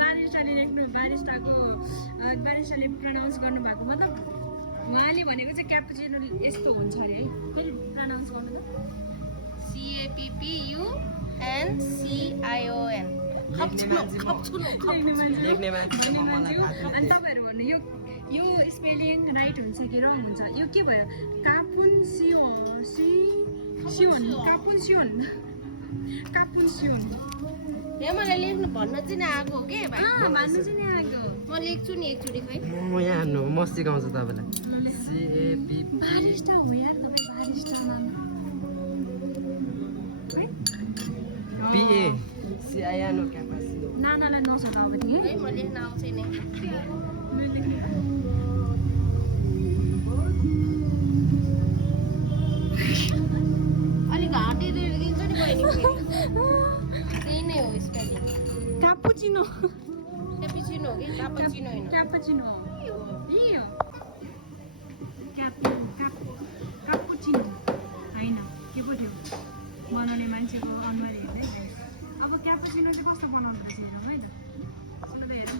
बारिस्टाले लेख्नु बारिस्टाको बारिस्टाले प्रनाउन्स गर्नुभएको मतलब उहाँले भनेको चाहिँ क्यापुचिनो यस्तो हुन्छ अरे है फेरि प्रनाउन्स गर्नु त CAPPUNCION लेख्ने मान्छे मलाई थाहा छैन। अनि तपाईँहरू भन्नु यो स्पेलिङ राइट हुन्छ कि रङ हुन्छ यो के भयो कापुन सियोन कापुन सियोन यो मलाई लेख्नु भन्न चाहिँ नआएको हो के भाइ भन्नु चाहिँ नि आएको म लेख्छु नि एकचोटि खै म यहाँ हान्नु म सिकाउँछु तपाईँलाई CAPP बारिस्टा हो यार तपाईँ बारिस्टा नाम है PA CIANO क्यापासिटी नानालाई नसोधा अब नि है म लेख्न आउँछ नि अलिक हाटेर दिन्छु नि बहिनी त्यही नै हो स्पेलिङ क्यापुचिनो क्यापुचिनो हो कि क्यापुचिनो होइन क्यापुचिनो यो क्यापुचिनो होइन के पो थियो बनाउने मान्छेको अनुहार हेर्दै अब क्यापुचिनो चाहिँ कस्तो बनाउनु पर्छ हेरौँ है त सुन्नु त हेरौँ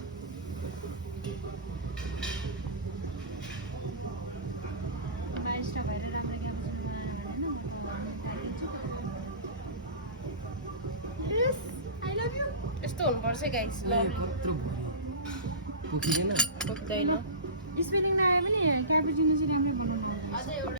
बारिस्टा भएर राम्रो क्यापुचिनो बनाएर आई लभ यु यस्तो हुनुपर्छ गाइस ल कत्रो पुगिँदैन पुग्दैन स्पेलिङ नआए पनि क्यापुचिनो चाहिँ राम्रै बनाउनु अझै एउटा